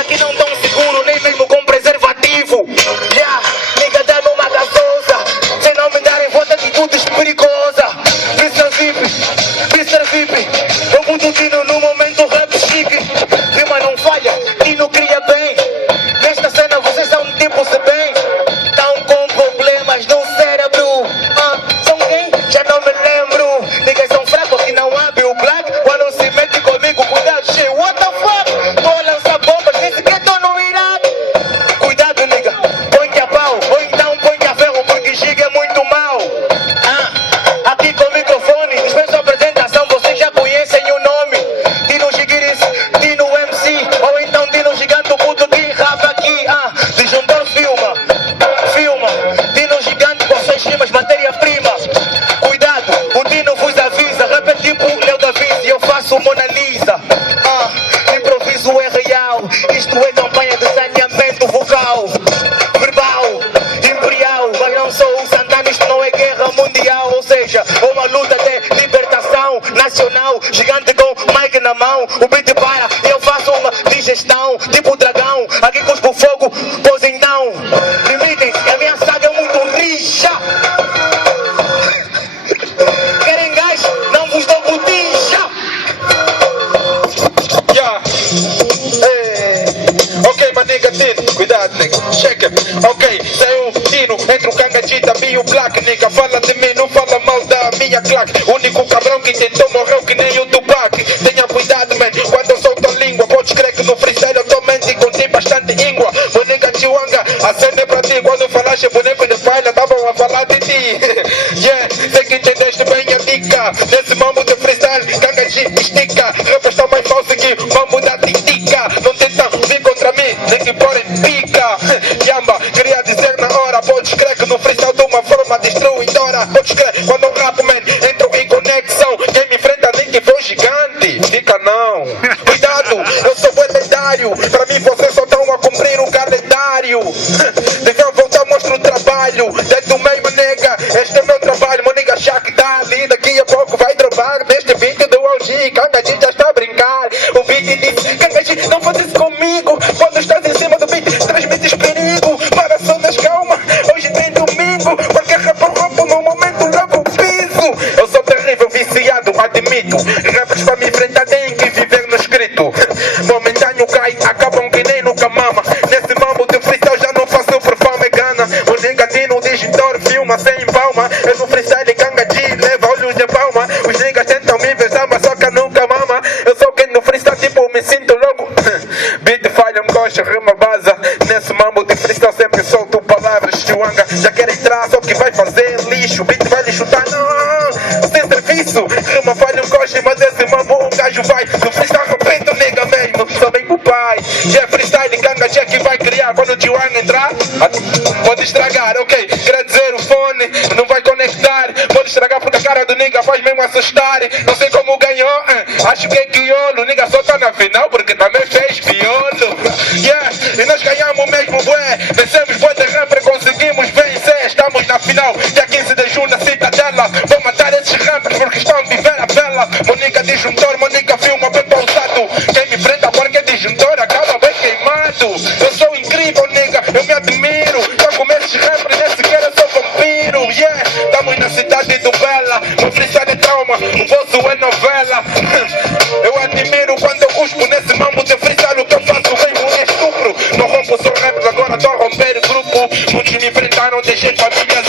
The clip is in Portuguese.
aqui não tão seguro, nem mesmo com preservativo. Yeah, nigga, dá-me uma gasosa. Se não me darem volta, atitudes perigosa. Mr. VIP, eu mudo Tino no momento rap chique. Rima não falha, Tino cria bem. Nesta cena vocês são um tipo se bem. Estão com problemas no cérebro. São quem? Já não me lembro. Niggas são fracos que não abrem o black. Quando se mete comigo, cuidado, shit, what the fuck? Tô a lançar bombas, nem sequer tô no Iraque. Cuidado, nigga, põe-te a pau. Ou então põe-te a ferro, porque giga é muito mal. Aqui com o microfone, dispenso a apresentação, vocês já conhecem o nome. Tino Gigiris, Tino MC, ou então Tino Gigante, o puto que rapa aqui. Disjuntor filma. Tino Gigante com suas rimas, matéria-prima. Cuidado, o Tino vos avisa. Rap é tipo Leo Davis e eu faço Mona Lisa. Improviso é real, isto é campanha de saneamento vocal. Verbal, imperial, mas não sou o Santana, isto não é guerra mundial. Ou seja, uma luta de libertação nacional. Gigante com mic na mão, o beat para e eu faço uma digestão. Tipo dragão, aqui cuspo fogo, pois então limitem-se, a minha saga é muito rixa. Querem gás? Não vos dou botija. Yeah. Ok, my nigga Tino, cuidado, nigga, check it. Ok, saiu o Tino, entre o Cangachita e o Black, nigga. Fala de mim, não fala mal da minha claque. O único cabrão que tentou morreu que nem o Tupac. Tenha cuidado, man, quando eu solto a língua. Podes crer que no freestyle eu tô mendigo, tem bastante íngua. O nigga Chihuanga, a cena é pra ti. Quando falaste boneco de falha, estavam a falar de ti. Yeah, sei que entendeste bem a dica. Nesse mambo de freestyle, Cangachi estica. Rappers estão mais falsos que mambo da titica. Não tentam vir contra mim, nem que porem pica. Yamba, queria dizer na hora. Podes crer que no freestyle de uma forma destruidora. Podes crer, quando eu rapo, man, entro em conexão. Quem me enfrenta nem que for gigante. Fica não. Cuidado, eu sou bué lendário. Pra mim vocês só estão a cumprir o calendário. Deviam voltar, mostro o trabalho. Desde o meio, nega, este é meu trabalho. Meu nigga Shaq tá ali, daqui a pouco vai drobar. Neste beat do OG, Cangachi já está a brincar. O beat diz, Cangachi, não faz isso comigo. Quando estás em cima do beat, transmites perigo. Para sonas, calma, hoje tem domingo. Porque rapo no momento lavo o piso. Eu sou terrível, viciado, admito. Rappers para me enfrentar têm que viver no escrito. Momentâneo cai, acabam que nem nunca mama. Nesse mambo de freestyle já não faço por fama e gana. O nigga Tino digitor filma sem palma. Eu no freestyle Cangachi leva olhos de palma. Os niggas tentam me beijar, mas só que nunca mama. Eu sou quem no freestyle tipo me sinto louco. Beat falha, me gosta, rima baza. Nesse mambo de freestyle sempre solto palavras. Chihuanga já quer entrar, só que vai fazer lixo. Beat vai lhe chutar, não, sem serviço. Rima falha, me gosta, mas esse mambo um gajo vai. No freestyle rompendo, nega mesmo, só vem pro pai. Já é freestyle Cangachi que vai criar. Quando o Chihuanga entrar, pode estragar, ok. Quer dizer, o fone não vai conectar. Pode estragar porque a cara do nigga faz mesmo assustar. Não sei como ganhou, acho que é quiolo. O nigga só tá na final porque também fez violo. Yeah, e nós ganhamos mesmo, bué. Vencemos bué de rapper, conseguimos vencer. Estamos na final, dia 15 de junho na Citadela. Vou matar esses rappers porque estão de vela a vela. Meu nigga disjuntor, meu nigga filma bem pausado. Quem me enfrenta porque é disjuntor acaba bem queimado. Eu sou incrível, nigga, eu me admiro. Já começo esses rappers, nem sequer eu sou vampiro. Yeah, estamos na cidade do Bela. Meu freestyle é trauma, o vosso é novela. Eu admiro quando eu cuspo nesse mambo de freestyle. O que eu faço mesmo é estupro. Não rompo só rappers, agora tô a romper grupo. Muitos me enfrentaram, deixei família